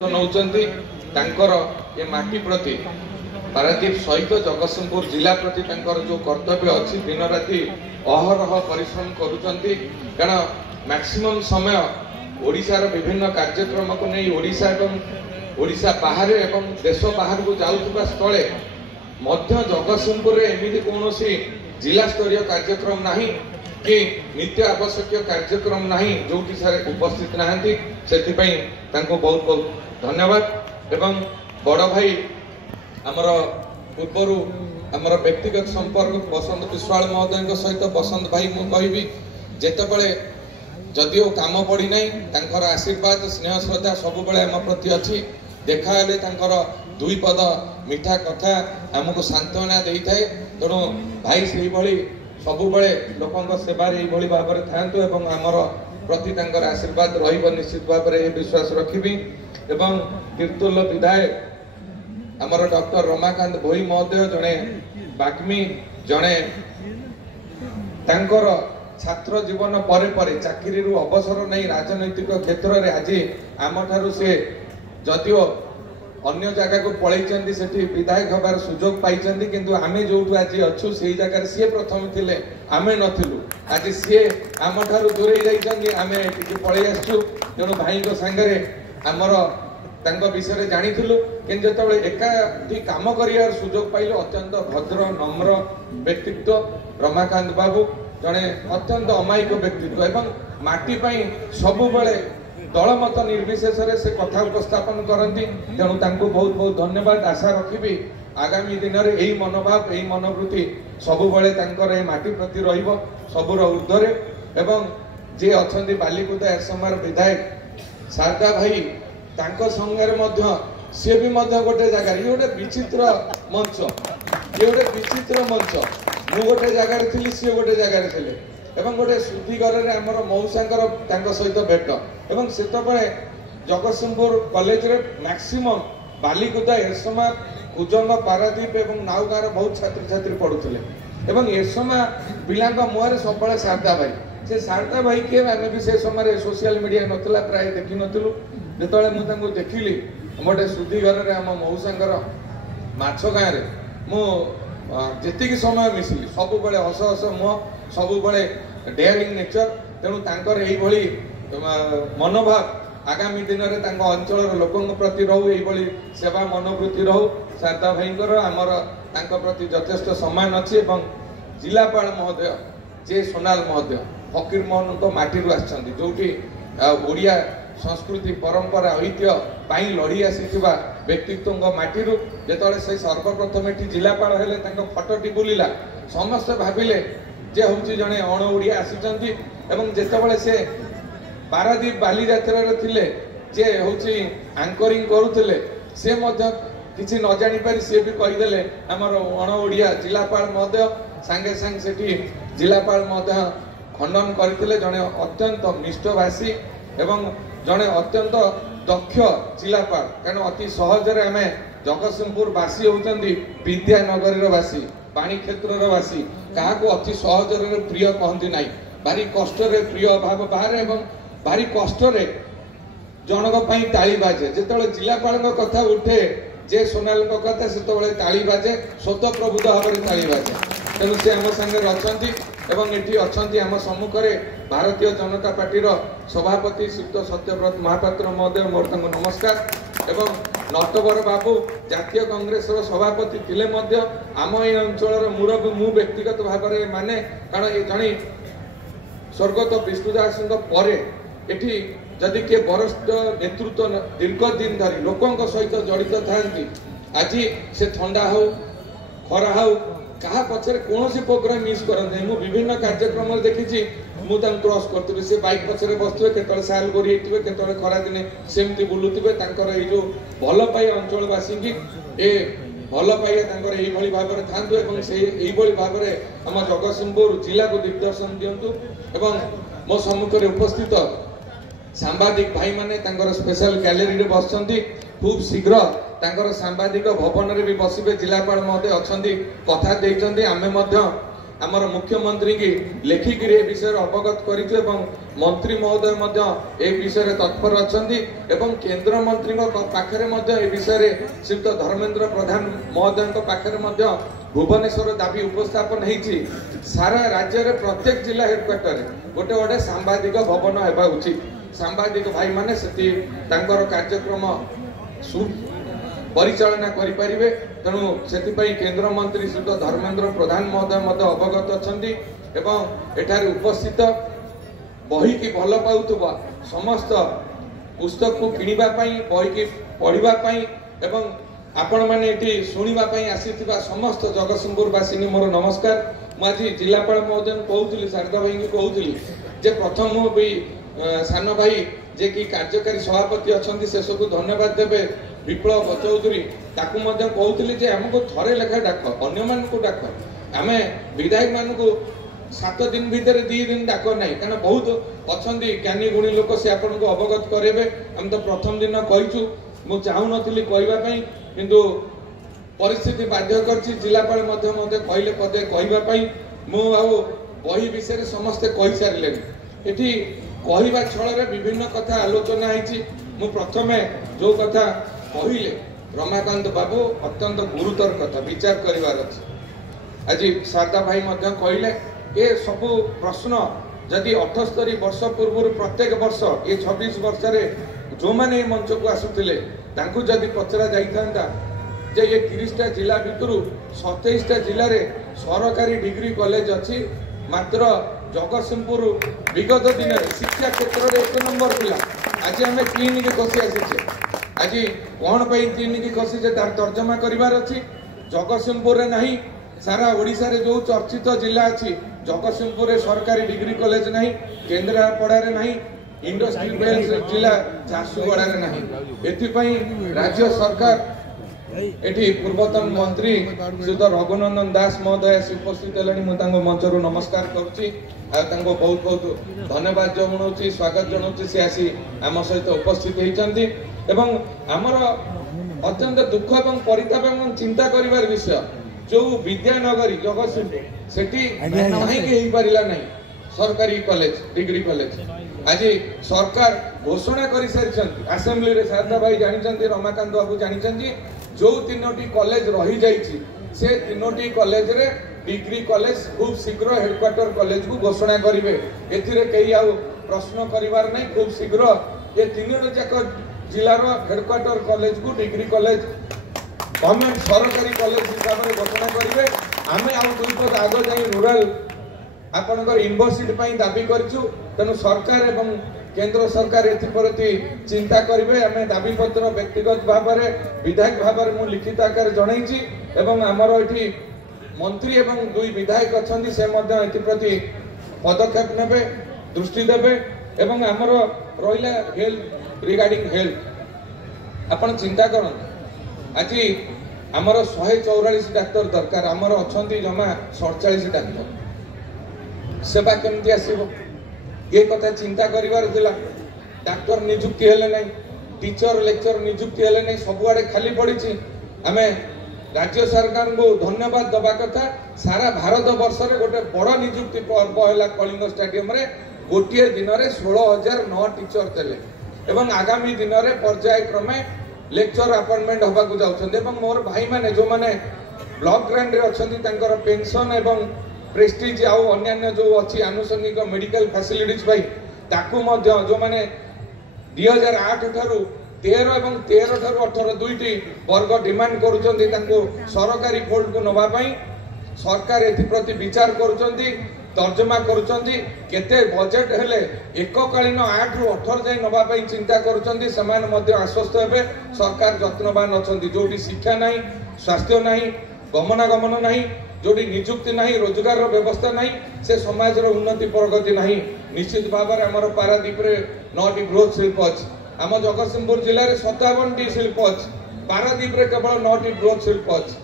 नौचंती ये माटी प्रति पारादीप सहित जगतसिंहपुर जिला प्रति जो कर्तव्य अच्छी दिन राति अहरह परिश्रम करुचंती कारण मैक्सिमम समय ओडिशार विभिन्न कार्यक्रम को नहीं ओडिशा एवं ओडिशा बाहर एवं देश बाहर को जाउथबा स्थले मध्य जगतसिंहपुर एमिति कोनोसी जिला स्तरीय कार्यक्रम नहीं कि नित्य आवश्यक कार्यक्रम नहीं जो कि सारे उपस्थित नहांती सेथिपई तांको बहुत बहुत धन्यवाद एवं बड़ भाई आमर पूर्वर आमर व्यक्तिगत संपर्क बसंत विश्वाल महोदय सहित बसंत भाई मु कहबी जेतेबेले जदिओ काम पड़ी नहीं तांकर आशीर्वाद स्नेह श्रद्धा सब बेले आम प्रति अच्छी देखा हेले तांकर दुई पद मिठा कथा आमको सांत्वना देई थाए तेणु भाई से भली सब बेले लोकों सेवा भाव में थांतु एवं आमर प्रति तांकर आशीर्वाद रहिब निश्चित भाव में विश्वास रखिबी एवं तीर्तोल विधायक आमर डॉक्टर रमाकांत भोई महोदय जड़े बाग्मी जड़े तांकर छात्र जीवन परे परे चाकरी अवसर नहीं राजनैतिक क्षेत्र में आज आम ठारू से जदिओ अन्य जगह को पलैचंदी सेठी विधायक हबार सुजोग पाइचंदी किंतु आमे जोटू आज अच्छु सेही जगह सी प्रथम थिले आमे नथिलु आज सी आम ठारू दूरे जाइचंदी आमे टिके पळै आछू तेणु भाई को संगरे आमर तांको विषय जानिथिलु किंतु जेतेबेले एकाठी काम करियार सुजोग पाइलो अत्यंत भद्र नम्र व्यक्तित्व रमाकांत बाबू जड़े अत्यंत अमायिक व्यक्तित्व एवं माटी पाई सबु बेले दलमत निर्विशेष से कथा उपस्थापन करती तेणु तांको बहुत बहुत धन्यवाद आशा रखिबी आगामी दिन में यही मनोभाव यही मनोवृत्ति सबु बेले तांकर ए माटी प्रति रहिबो सबुर ऊर्ध्वरे एवं जे अछंती बालिकुदा एसएमआर विधायक शारदा भाई तांको संगे मध्य सी भी मध्य गोटे जगह ये गोटे विचित्र मंच ये गोटे विचित्र मंच मु गोटे जगह थी सी गोटे जगह थे एवं गोटे सुधी घर में आमर मौसांकर सहित भेट एवं सेतबे जगतसिंहपुर कॉलेज रे मैक्सिमम बालिकुदा एरसमा कुजंग पारादीप एवं नाउगार बहुत छात्र छात्री पढ़ुले एवं एरसमा पिला मुहर सब शारदा भाई से शारदा भाई के आम भी से समय सोशल मीडिया नतला प्राय देखी नुँ जो मुझे देखिली गोटे सुधी घर में आम मौसांकर माछ गाँव में जी समय मिसिली सब बेले हस हस मुह सब बेले डेयरिंग नेचर तेणु तांकर एई भली मनोभाव आगामी दिन में अंचल लोकों प्रति रहू ये सेवा मनोवृत्ति रहू शारदा भाईंकर आमर तांको प्रति यथेष्ट सम्मान अच्छी जिलापाल महोदय जे सोनाल महोदय फकीर मोहन को माटी आसछंती जोटी ओडिया संस्कृति परंपरा ऐतिह्य पाई लड़ी आसीथिबा व्यक्तित्व माटी जेतले से सर्वप्रथम एठी जिलापाल हेले तांको फटोटी बुलिला समस्त भाविले जे होची जणे अण ओडिया आसीचंती एवं जेतेबेले से पारादीप बालीयात्रा थिले जे होची एंकरिंग करूथिले से मध्य किछि न जानि पारि से भी कहिदेले हमर अण ओडिया जिलापाल महोदय संगे संग सेठी जिलापाल महोदय खंडन करथिले जणे अत्यंत निष्ठभाषी एवं जड़े अत्यंत दक्ष जिलापाल कारण अति सहजरे आम जगतसिंहपुर बासी होती विद्यानगर बासी पानी क्षेत्र बासी क्या अति सहजरे प्रिय कहती ना भारी कष्ट प्रिय भाव बाहर एवं भारी कष्ट जनक ताली बाजे जिते जिलापाल कथा उठे जे सोनाल कथा से ताली बाजे स्वतःप्रभुत भाव में ताली बाजे तेणु से आम सागर अच्छा एटी अच्छा आम सम्मुखें भारतीय जनता पार्टी सभापति श्रीयुक्त सत्यव्रत महापात्र महोदय मोर नमस्कार एवं नटवर बाबू जातीय कांग्रेस सभापति थिले मध्य आम ये अंचल मुरबी मु व्यक्तिगत भाव में माने कारण ये जनी स्वर्गत विष्णुदास एटी जदि किए वरिष्ठ नेतृत्व दीर्घ दिन धरी लोकों सहित जड़ित था आज से ठंडा हो खरा हो क्या पचर कौन सी प्रोग्राम मिस करते मुझे विभिन्न कार्यक्रम देखी मुझे क्रॉस करी से बाइक पचर बसुए के साल गोरी के खरा दिने सेमती बुलुवे जो भल पाई अंचलवासी की ए भल पाइबा ये भाव में था भाव में आम जगतसिंहपुर जिला को दिग्दर्शन दिंतु एवं मो सम्मुखें उपस्थित सांबादिक भाई माने स्पेशल गैलरी में बसचंती खूब शीघ्र सांबादिक भवन में भी बसबे जिलापाल महोदय अच्छा कथा देते आमे आमर मुख्यमंत्री की लेखिक विषय अवगत कर मंत्री महोदय ए विषय तत्पर अच्छा केंद्र मंत्री पाखे विषय श्रीयुक्त धर्मेंद्र प्रधान महोदय पाखे भुवनेश्वर दाबी उपस्थापन होती सारा राज्य में प्रत्येक जिला हेडक्वार्टर गोटे गोटे सांबादिक भवन होगा उचित सांबादिक भाई माने से कार्यक्रम परिचालना करें तेणु से केंद्र मंत्री श्रीयुक्त धर्मेंद्र प्रधान महोदय अवगत अच्छा एठारे उपस्थित बही की भल पाउथुबा समस्त पुस्तक को किनिबापाई बही की पढ़ाई एवं आपण मैंने ये शुणापी आसीथिबा समस्त जगतसिंहपुरवासी मोर नमस्कार। मुझे जिलापाल महोदय कहूली शारदा भाई की कहूली जे प्रथम भी सान भाई जे कि कार्यकारी सभापति अच्छा शेष को धन्यवाद देवे विप्लव चौधरी ताकू कहते जे आमको थरे लेखा डाक अन्य मानक डाक आम विधायक मानक 7 दिन भितर 2 दिन डाक ना कारण बहुत अच्छा ज्ञानी गुणी लोक से आपको अवगत करेंगे आम तो प्रथम दिन कहीचु मु चाहू नी कहवाई किंतु परिस्थिति बाध्य करछि जिलापाल मते कहले पदे कहवाई मु बही विषय समस्ते कहि सारे एठी कहवा छल विभिन्न कथा आलोचना होती मु प्रथमे जो कथा कहले रमाकांत बाबू अत्यंत गुरुतर कथा विचार करिवार अछि आज शारदा भाई कहले ये सबू प्रश्न जदि 78 वर्ष पूर्व प्रत्येक वर्ष ये 26 वर्ष जो मैंने मंच को आसुले जदि पचरा जाता जे ये 30टा जिला भितर 27टा जिले में सरकारी डिग्री कॉलेज अच्छी मात्र जगतसिंहपुर विगत दिन में शिक्षा क्षेत्र में 1 नंबर पिला आज आम क्लिनिक खसी आसीचे आज कौन पर क्लिनिक खसीचे तार तर्जमा करार अच्छी जगतसिंहपुर में नहीं सारा ओडिशा रे जो चर्चित जिला अच्छी जगतसिंहपुर में सरकारी डिग्री कॉलेज नहीं केन्द्रापड़ा नहीं इंडस्ट्री बेल्ट जिला झारसुगुड़ा नहीं एथिपाई राज्य सरकार एठी पूर्वतन मंत्री श्रीयुत रघुनंदन दास महोदय उपस्थित है मंचर नमस्कार करुच्ची बहुत बहुत धन्यवाद जनाऊँ स्वागत जनाऊँ सी आसी आम सहित उपस्थित होती आमर अत्यंत दुख और परिताप और चिंता कर विषय जो विद्यानगरी जगतसिंहपुर सेठी कहीं पारा नहीं सरकारी कॉलेज डिग्री कॉलेज आज सरकार घोषणा कर सारी आसेम्बली रे शारदा भाई जानी रमाकांत बाबू जानी जो 3टी कॉलेज रही जाइए से 3टी कॉलेज रे डिग्री कॉलेज खूब शीघ्र हेडक्वार्टर कॉलेज को घोषणा करेंगे एथिरे कई आउ प्रश्न करिवार नहीं खूब शीघ्र ये 3टी जाक जिलार हेडक्वार्टर कॉलेज को डिग्री कॉलेज गवर्नमेंट सरकारी कॉलेज हिसाब से घोषणा करेंगे आम आउ 2 पद आग जाई रूरल आपनकर यूनिवर्सिटी दाबी करूँ तेणु सरकार एवं केंद्र सरकार एप्रति चिंता करेंगे आम दाबी पत्र व्यक्तिगत भाव में विधायक भाव में मुझे लिखित आकार जनई आमर ये मंत्री एवं 2 विधायक अच्छा से प्रति पदक्षेप ने दृष्टि देवे एवं आमर रहा हेल्थ रिगार्डिंग हेल्थ आपन चिंता कर आज आमर 144 डाक्तर दरकार आमर अच्छा जमा 47 डाक्तर सेवा केमती आसब ये कथा चिंता करिवार थिला डाक्टर नियुक्ति हेले नहीं टीचर लेक्चर नियुक्ति हेले नहीं सबुआडे खाली पड़ी आम राज्य सरकार को धन्यवाद दबा कथा सारा भारत वर्ष रे गोटे बड़ नियुक्ति पर्व है कलिंग स्टेडियम रे गोटे दिन में 16,009 टीचर देले एवं आगामी दिन में पर्यायक्रमे लेक्चर अपॉइंटमेंट होगा जाउछन्ते एवं मोर भाई माने जो माने ब्लॉक ग्रांट रे अछन्ती तांकर पेंशन एवं प्रेस्टीज आउ अन्य जो अच्छी आनुषंगिक मेडिकल फैसिलिटीज भाई ताकू मध्य जो माने 2008 ठारू 13 और 13 ठारू 18 दुईटी वर्ग डिमांड करूछन्ती तांको सरकारी फोल्ड को नबा पई सरकार एथि प्रति विचार करूछन्ती तर्जमा करूछन्ती केते बजेट हेले एककालीन 8 रु 18 जाई नबा पई चिंता करूछन्ती समान मध्य आश्वस्त हेबे सरकार यत्नवान अछन्ती जोटी शिक्षा नाही स्वास्थ्य नाही गमनागमन नाही जोड़ी नियुक्ति नहीं रोजगार व्यवस्था नहीं से समाज उन्नति प्रगति नहीं निश्चित भाव में आम पारादीप 9टी बृहत शिल्प अच्छी आम जगतसिंहपुर जिले में 57टी शिल्प अच्छी पारादीप केवल 9टी बृहत शिल्प अच्छी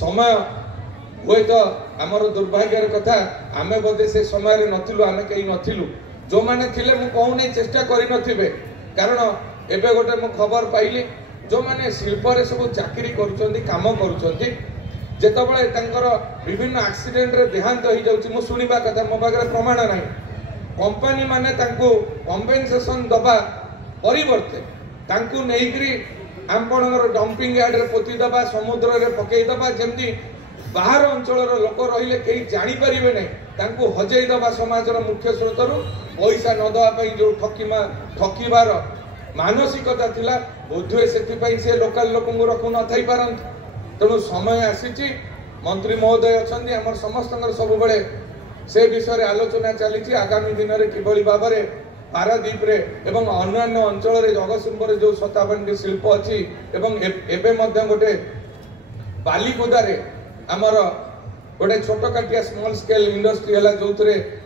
समय हुए तो आमर दुर्भाग्यर कथा आम बोधे से समय नथिलु आम कहीं नथिलु जो मैंने थिले मु कहूनी चेष्टा करि नथिबे कारण एबे गोटे मु खबर पाइली जो मैंने शिल्प रे सब चाकरी करूछन्ती काम करूछन्ती ଯେତେବେଳେ ତାଙ୍କର ବିଭିନ୍ନ ଆକ୍ସିଡେଣ୍ଟରେ ଦେହାନ୍ତ ହେଇଯାଉଛି, ମୁଁ ଶୁଣିବା କଥା, ମୋ ପାଖରେ ପ୍ରମାଣ ନାହିଁ, कंपनी माने तांको कंपेनसेशन दबा परिवर्ते तांको नेइकरी आंपणगर डंपिंग यार्ड रे पोती दबा, समुद्र रे पकई दबा, जेमती बाहर अंचल लोक रहिले कहीं जानी परिबे नै, तांको हजेई दबा समाज रो मुख्य स्रोत रु पैसा न दवा पई जो ठकीबार मानसिकता थिला, बोधुए सेति पई से लोकल लोकंगु रखु न थाई पारंत। तेणु समय आसीची, मंत्री महोदय अछंती, हमर समस्तंगर सब बळे से विषय आलोचना चली। आगामी दिन में किभली भाव में पारादीप रे एवं अन्य अंचल रे जगतसिंहपुर जो 57टी शिल्प अच्छी एवं गोटे बालीकुदा रे आमर गोटे छोट काटिया स्मॉल स्केल इंडस्ट्री है जो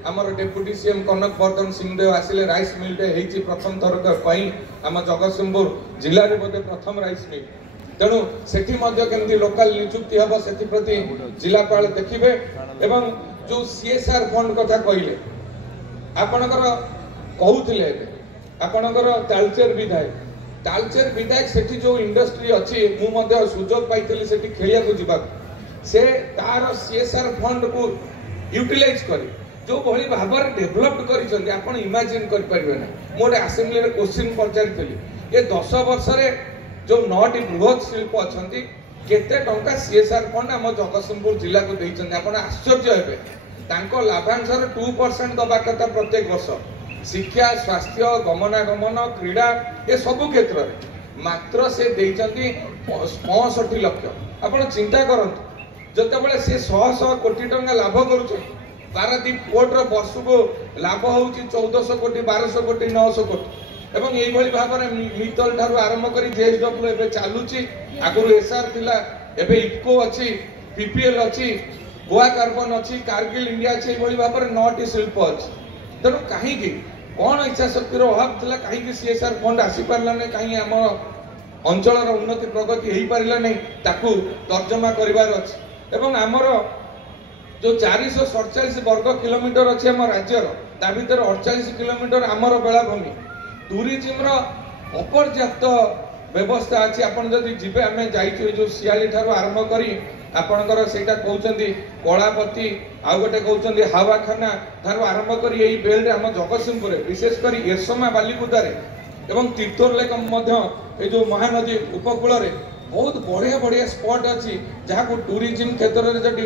आमर डेप्यूटी सीएम कनक वर्धन सिंहदेव आसिले राइस मिलटे होती प्रथम थर आम जगतसिंहपुर जिले में बोधे प्रथम राइस मिल। तेणु सेठी लोकल नियुक्ति हम से जिलापाल देखिए एवं जो सीएसआर फंड कथा कहले आपणकर कहूथिले आपणकर तालचेर विधायक सेठी जो इंडस्ट्री अच्छी मु मध्य सुजोग पाइथिली सेठी खेलिया को जिबा से तार सीएसआर फंड को यूटिलाइज करी जो भली भाव में डेभलप करिसंती आपण इमेजिन कर परिबे नै। मोर असेंबली रे क्वेश्चन पचारिथिली ए 10 वर्ष रे जो 9टी बृहत शिल्प अछंती केते टंका सीएसआर फंड हम जगतसिंहपुर जिला को देइछंती, आपण आश्चर्य हेबे। तांको लाभांशर 2% दबा कथा प्रत्येक वर्ष शिक्षा, स्वास्थ्य, गमनागमन, क्रीड़ा ए सब क्षेत्र में मात्र से देइछंती 65 लाख। आपण चिंता करंतु जतेबेले से 100 कोटी टंका लाभ करूछ, पारादीप पोर्ट रो वर्ष को लाभ होउची 1400 कोटी, 1200 कोटी, 900 कोटी एवं यही भली भाव में मित्तल ठारू आरंभ करी जेएसडब्ल्यू एबे चालुची, आगुरु एसआर थिला, एबे इफको अछि, पीपीएल अछि, गोवा कार्बन अच्छी, कारगिल इंडिया अच्छी, यही भाव में 9टी शिल्प अच्छी। तेणु कहीं कौन इच्छा शक्ति अभाव था, कहीं सीएसआर फंड आसी पारला नहीं, कहीं आम अंचल उन्नति प्रगति हो पारा नहीं, ताकू तर्जमा करिवार अछि। एवं आमर जो 447 वर्ग किलोमीटर अच्छी आम राज्यर ता भीतर 48 किलोमीटर आमर बेलाभूमि टूरिज्म अपर्याप्त व्यवस्था अच्छी। आपन जदि जिबे आमे जाइछु जो सियाली ठारू आरंभ करी आपणकर सेटा कहउचंदी कलापति आ गोटे कहउचंदी हावाखाना ठारू आरंभ करी एई बेल्ट आम जगतसिंहपुर विशेष करी एरसमा बालीकुदा रे एवं तीर्थर लेक मध्य ए जो महानदी उपकूल रे बहुत बढ़िया बढ़िया स्पॉट अच्छी जहाँ को टूरिज्म क्षेत्र में जब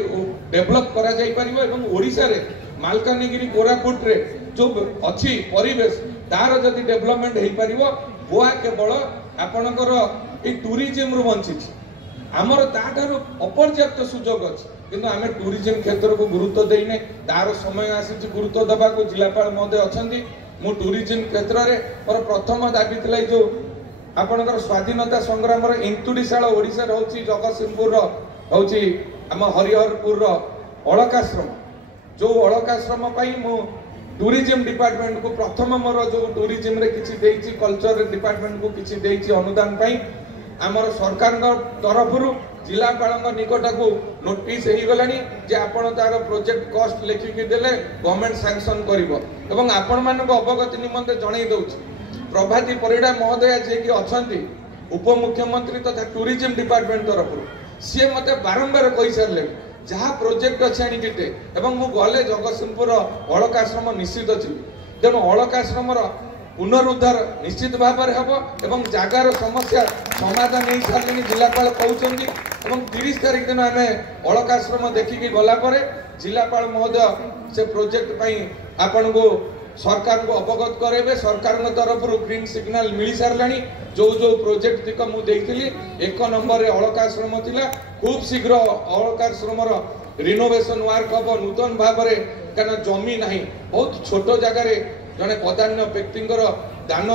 डेभलप करा जाई परिबो एवं ओडिशा रे मालकानगिरी कोरापुट रे जो अच्छी परिवेश तार जदि डेभलपमेंट हो पारिबो, गोवा केवल आपणकर ए टूरिज्म रु बंची आमर ताठारु अपर्याप्त सुजोग अच्छी, किंतु आमे टूरिज्म क्षेत्र को गुरुत्व देइने। तार समय आसी गुरुत्व दबा को जिलापाल महोदय अछंती। मु टूरिज्म क्षेत्र रे पर प्रथम दाबी थिला जो आपणकर स्वाधीनता संग्राम रे इंतुडीशाला ओडिसा रहउची जगतसिंहपुर रहउची आम हरिहरपुर रो अलकाश्रम, जो अलकाश्रम पई मु टूरिज्म डिपार्टमेंट को प्रथम मोर जो टूरिज्म रे किछि देइची, कल्चर डिपार्टमेंट को किछि देइची अनुदान पई आमर सरकार तरफ जिलापाल निकट को नोटिस हो गलानी जे आपण तार प्रोजेक्ट कॉस्ट लिखिक देले गवर्नमेंट सैंक्शन करिवो एवं आपण मानक अवगति निमंते जणै दउची। प्रभाती परिडा महोदय जे कि अछंती उपमुख्यमंत्री तथा टूरिज्म डिपार्टमेंट तरफ सी मते बारंबार कहि सारले जहाँ प्रोजेक्ट अच्छे एवं मु गले जगतसिंहपुर अलकाश्रम निश्चित अच्छी। तेणु अलकाश्रम पुनरुद्धार निश्चित भाव में हम एवं जगार समस्या समाधान नहीं सारे जिलापाल कहते। 30 तारीख दिन आम अलकाश्रम देखिकी गलापर जिलापाल महोदय से प्रोजेक्ट आपण को सरकार को अवगत कराइबे। सरकार तरफ ग्रीन सिग्नाल मिल सारा जो जो प्रोजेक्ट तक मुझे 1 नंबर रे अलकाश्रम थिला। खूब शीघ्र अलकाश्रम रिनोवेशन वर्क हम नूतन भाव में क्या जमी ना बहुत छोट जगार जड़े पदान्य व्यक्ति दान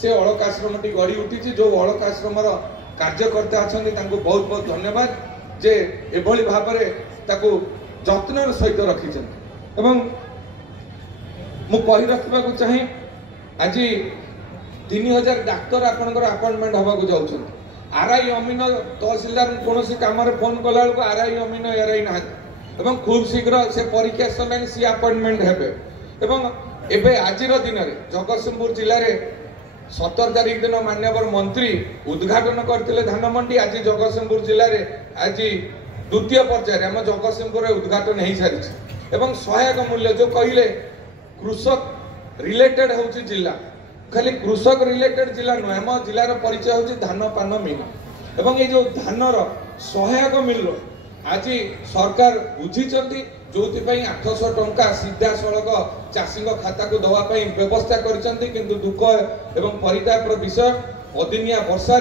से अलकाश्रम गढ़ी उठी। जो अलकाश्रम कार्यकर्ता अच्छा बहुत बहुत धन्यवाद जे एभली भाव में जत्न सहित रखी। मु कही रखा चाहे आज 3000 डाक्तर आपंकर अपॉइंटमेंट हवा जाऊँ। आरआई अमीन तहसीलदार कौन कम फोन कला आरआई अमीन एरआई ना खूब शीघ्र से परीक्षा सरला सी अपॉइंटमेंट हेबे। आज दिन में जगतसिंहपुर जिले में 17 तारीख दिन माननीय मंत्री उद्घाटन करते धान मंडी। आज जगतसिंहपुर जिले में आज द्वितीय पर्यायर आम जगतसिंहपुर उद्घाटन हो सारी एवं सहायक मूल्य जो कहले कृषक रिलेटेड होची जिला खाली कृषक रिलेटेड जिला नुह आम जिलार परिचय होची धान पान मीन एवं ये जो धानर सहायक मूल्य आज सरकार बुझीचंती जो 800 टंका सीधा सड़क चाषी खाता को दवाई व्यवस्था कर दुख एवं परितापर विषय अदिनिया वर्षा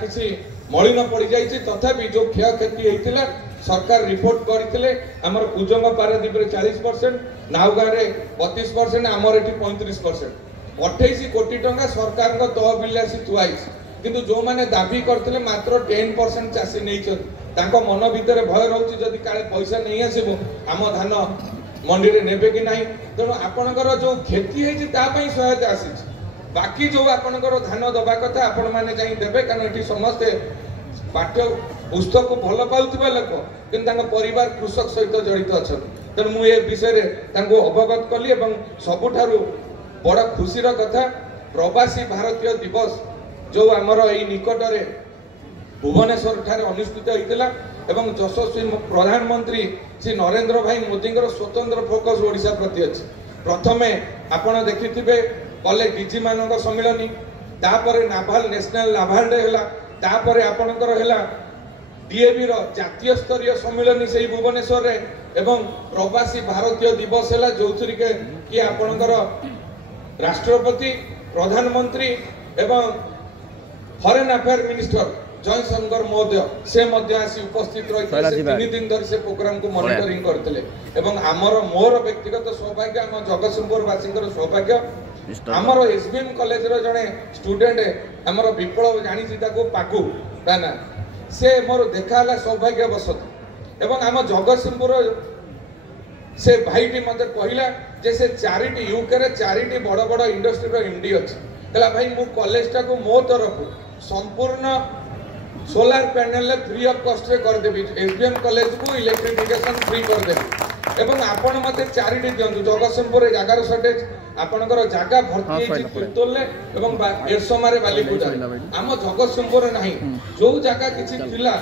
किसी मलिन पड़ जाइए तथापि जो क्षय क्षति होता सरकार रिपोर्ट करते आमर कुजंग पारादीप 40% नाउगाँ 32% आमर ये 35% 28 कोटी टंका सरकार तहबिल आसी थुआई किंतु जो माने दाबी करते मात्र 10% चाषी नहीं मन भितर भय रोचे जदि काले पैसा नहीं आसबो आम धान मंडी रे नेबे कि नहीं तेणु आपणकर जो क्षति है सहायता आसी बाकी जो आपणकर धान दबा कथा आपण माने जाई देबे कारण एठी समस्ते पाठ्य पुस्तक को भल पाउथिबा लोक किंतु परिवार कृषक सहित जड़ित अच्छा तेणु मुझे विषय अवगत कली एवं सबुठारु बड़ खुशीर कथा प्रवासी भारतीय दिवस जो आमर यही निकटरे भुवनेश्वर ठारे अनुष्ठित होता एवं यशस्वी प्रधानमंत्री श्री नरेंद्र भाई मोदी स्वतंत्र फोकस ओडिशा प्रति अच्छी प्रथमे आपण देखिथिबे कले डीजी मानक सम्मिलनी तापर नाभाल नेशनल नाभाल डे हला तापर आपणकर हला डीएबी रो जातीय स्तरीय सम्मिलनी से भुवनेश्वर रे एवं प्रवासी भारतीय दिवस हला जोथुरिके कि आपणकर राष्ट्रपति प्रधानमंत्री एवं फॉरेन अफेयर मिनिस्टर जयशंकर महोदय से आसी उपस्थित रही 3 दिन धरी से प्रोग्राम को मॉनिटरिंग करते एवं आमर मोर व्यक्तिगत सौभाग्य आम जगतसिंहपुर वासी सौभाग्य आमर एसबीएम कॉलेज रो जने स्टूडेंट आमर विप्लव जानी पाकु ना से मोर देखाला सौभाग्य बसत एवं आम जगतसिंहपुर से भाईटी मते कहला जे से 4टी यूके रे 4टी बड़ बड़ इंडस्ट्री रो एमडी अछि कहला भाई मु कॉलेज टा को मो तरफ संपूर्ण solar panel free of cost रे कर देबी एसबीएम कॉलेज को इलेक्ट्रिफिकेशन फ्री कर देबी एवं आपण मते 4टी दियंतु जगतसिंहपुर रे जागार शॉर्टेज आपनकर जागा भर्ती है पिस्तोल ले एवं एरसमारे बालीपुजा आम जगतसिंहपुर नाही जो जागा किछि थिला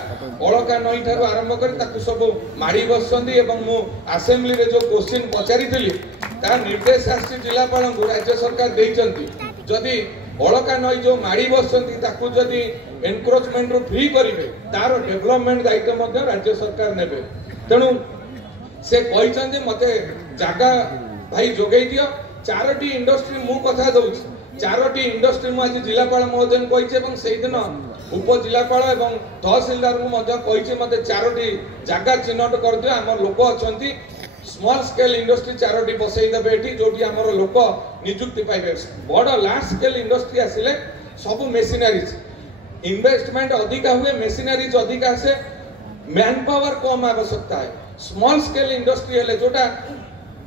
अलका नई ठारो आरंभ कर ताकु सब माडी बसंदी एवं मु असेंबली रे जो क्वेश्चन पचारि थिली ता निर्देश आसी जिलापाल को राज्य सरकार देइचंती जदि अलका नई जो माड़ी बसंती ताकू जदि एनक्रोचमेंट रो फ्री करिवे तार डेवलपमेंट दायित्व मध्य राज्य सरकार नेबे तेणु से कहिचंती मते जागा भाई जोगै दियो 4टी इंडस्ट्री मु कथा दउछि 4टी इंडस्ट्री मु आज जिलापाल महोदय कहिছে এবং সেই দিন उप जिलापाल एवं तहसीलदार को मध्य कहिছে मते 4टी जागा चिन्हट कर दियो हमर लोक अछंती स्मॉल स्केल इंडस्ट्री 4टी बसई देबे एठी जोटी हमर लोक नियुक्ति पाइबे बड़ लार्ज स्केल इंडस्ट्री आसिले सब मेशिनरीज इन्वेस्टमेंट अधिक हुए मेशिनरीज अधिक आसे मैन पावर कम आवश्यकता है स्मॉल स्केल इंडस्ट्री हेले जोटा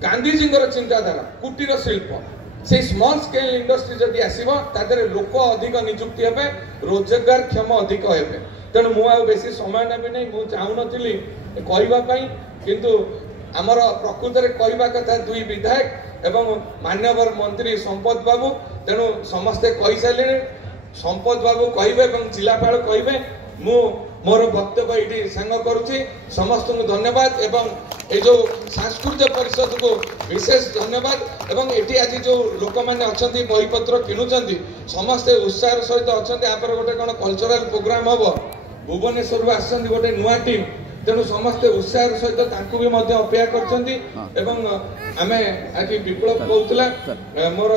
गांधी जी चिंताधारा कुटीर शिल्प से स्मॉल स्केल इंडस्ट्री जदि आसीबो तादरे लोक अधिक नियुक्ति हेबे रोजगार क्षम अधिक हेबे तेणु मु आ बेसी समय नेबे नै मु चाहू नथिली कहबा पई किंतु आमर प्रकृत में कहवा कथा 2 विधायक एवं मान्यवर मंत्री संपद बाबू तेणु समस्ते कही सारे संपद बाबू कहे जिलापाल कहे मु मोर वक्तव्य ये सांग करुच्ची समस्त को धन्यवाद एवं ये जो सांस्कृतिक परिषद को विशेष धन्यवाद एवं ये आज जो लोक मैंने अच्छा बहीपत्र किणुंट समस्ते उत्साह सहित अच्छा आप गोटे कौन कल्चरल प्रोग्राम हम भुवनेश्वर आसछन्ति गोटे नुआ टीम तेणु समस्ते उत्साह सहित भी अपेक्षा कर आज विप्लव कहला मोर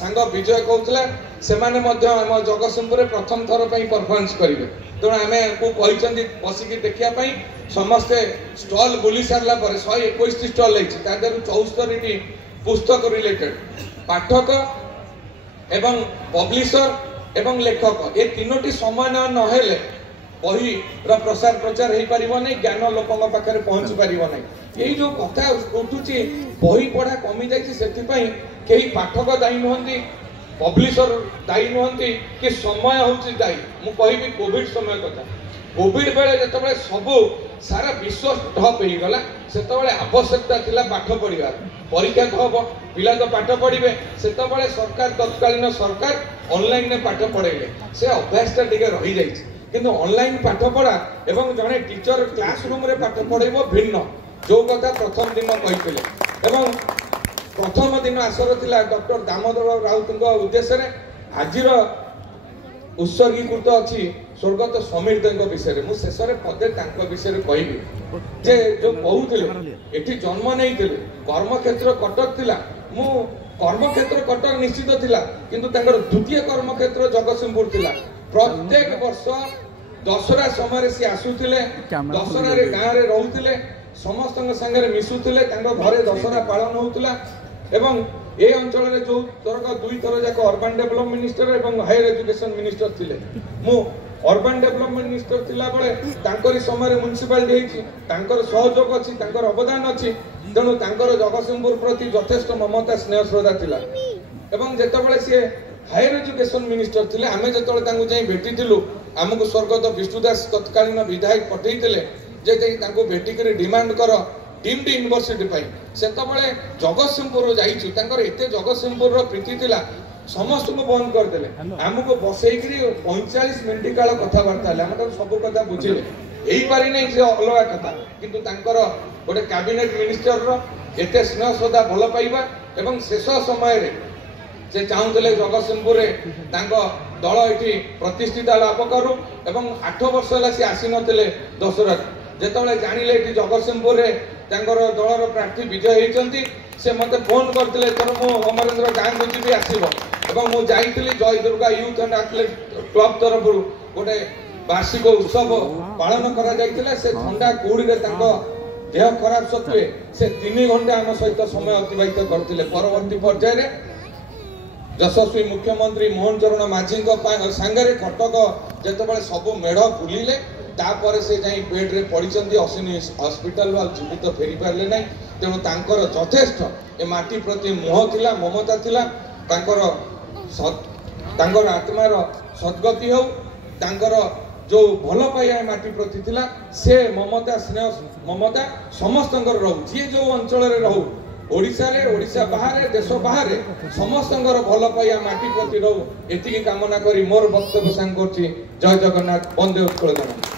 सांग विजय कहला से आम जगतसिंहपुर प्रथम थर परफॉर्मेंस करेंगे तेणु आम को बसिकी देखा समस्ते स्टॉल बुली सारा 121 स्टॉल है 74टी पुस्तक रिलेटेड पाठक एवं पब्लिशर एवं लेखक ये 3टी समय नहेले बही प्रसार प्रचार हो पार नहीं ज्ञान लोकों पाखे पहुंची पार नहीं यही जो कथा उठुची बही पढ़ा कमी जाए कई पाठक दायी नुहति पब्लिशर दायी नुहति कि समय हूँ दायी मुझे कहि कोविड समय कथा कोविड बेले जो सब सारा विश्व ठप हो गला से आवश्यकता थिला पाठ पढ़ा परीक्षा हम पिला तो पाठ पढ़े से सरकार तत्कालीन सरकार ऑनलाइन में पाठ पढ़ेले से अभ्यासटा टिके रही जाइए किंतु ऑनलाइन पाठ पढ़ा एवं जड़े टीचर क्लासरूम रे पाठ पढ़ेब भिन्न जो कथा प्रथम दिन कही प्रथम दिन आसर थिला डॉक्टर दामोदर राउत उद्देश्य आजिर उत्सर्गीकृत अच्छी स्वर्गत समीर देव विषय मुझे शेष पदे विषय कहबी जे जो कहते ये जन्म नहीं कर्मक्षेत्र कटक थिला मु कर्मक्षेत्र कटक निश्चित थिला किंतु द्वितीय कर्मक्षेत्र जगतसिंहपुर थिला प्रत्येक वर्ष दशहरा समय सी आसुथिले दशहरा रे गाँव रे रहउथिले समस्त संगे मिसुथिले घरे दशहरा पालन होउथिला एवं ए अंचल रे जो तरक दुई थर जाक अर्बन डेवलपमेंट मिनिस्टर एवं हायर एजुकेशन मिनिस्टर थिले मु अर्बन डेवलपमेंट मिनिस्टर थिला बेले तांकरी समय म्युनिसिपालिटी हेछि तांकर सहयोग अछि तांकर अवदान अछि तेणु तांकर जगतसिंहपुर प्रति यथेष्ट ममता स्नेह श्रद्धा थिला एवं जेतबेले से हायर एजुकेशन मिनिस्टर थिले आमे जेतबेले तांको जाई भेटिथिलु हमकु स्वर्गत विष्णुदास तत्कालीन विधायक पठेइथिले जे तांको भेटिकरी डिमांड कर डीम्ड यूनिवर्सिटी पाई सेतबेले जगतसिंहपुर जाइछु तांकर एते जगतसिंहपुर रो प्रीति थिला समस्त को बंद कर देले हमको बसैकरी 45 मिनिट काल कथा वार्ता हले हम सब कथा बुझिले एई पारि नै जे अलगा कथा किंतु तांकर गोटे कैबिनेट मिनिस्टर रो एते स्नेह श्रद्धा भल पाइबा एवं शेष समय रे से चाहूले जगतसिंहपुर रे तांको दल एठी प्रतिष्ठित लाभ करू एवं 8 वर्ष हला से आसी नथिले दशहरा जेतबेले जानिले एठी जगतसिंहपुर रे तांकर दलर प्रार्थी विजय होइचंती से मते फोन करथिले तर मो अमरेंद्र गांव को जीबी आसीबो एवं मु जाइथिली जय Durga youth and athlete club तरफ गोटे वार्षिक उत्सव पालन करा जाइथिला से ठंडा कुड़ी रे तांको देह खराब सत्वे से 3 घंटा हम सहित समय अतिबाहित करथिले परवर्ती पर्याय रे यशस्वी मुख्यमंत्री मोहन चरण माझी सांगरे कटक जेतबेले सब मेढ़ बुलिले तापर से जाई बेड रे पड़िचंती अश्विनी हॉस्पिटल वाल जीवित फेरी पारले नै तेणु तांकर यथेष्ट ए माटी प्रति मोह थिला ममता थिला तांकर आत्मार सद्गति हो तांकर जो भल पाइया माटी प्रति थिला से ममता स्नेह ममता समस्तंकर रहू जे जो अंचल रे रहू ओडिसा रे ओडिसा बाहर देश बाहर समस्तंकर भल पाइया माटी प्रति रहू एतिकी कामना करी मोर वक्तव्य सांग करछि जय जगन्नाथ वंदे उत्कल जगन्नाथ।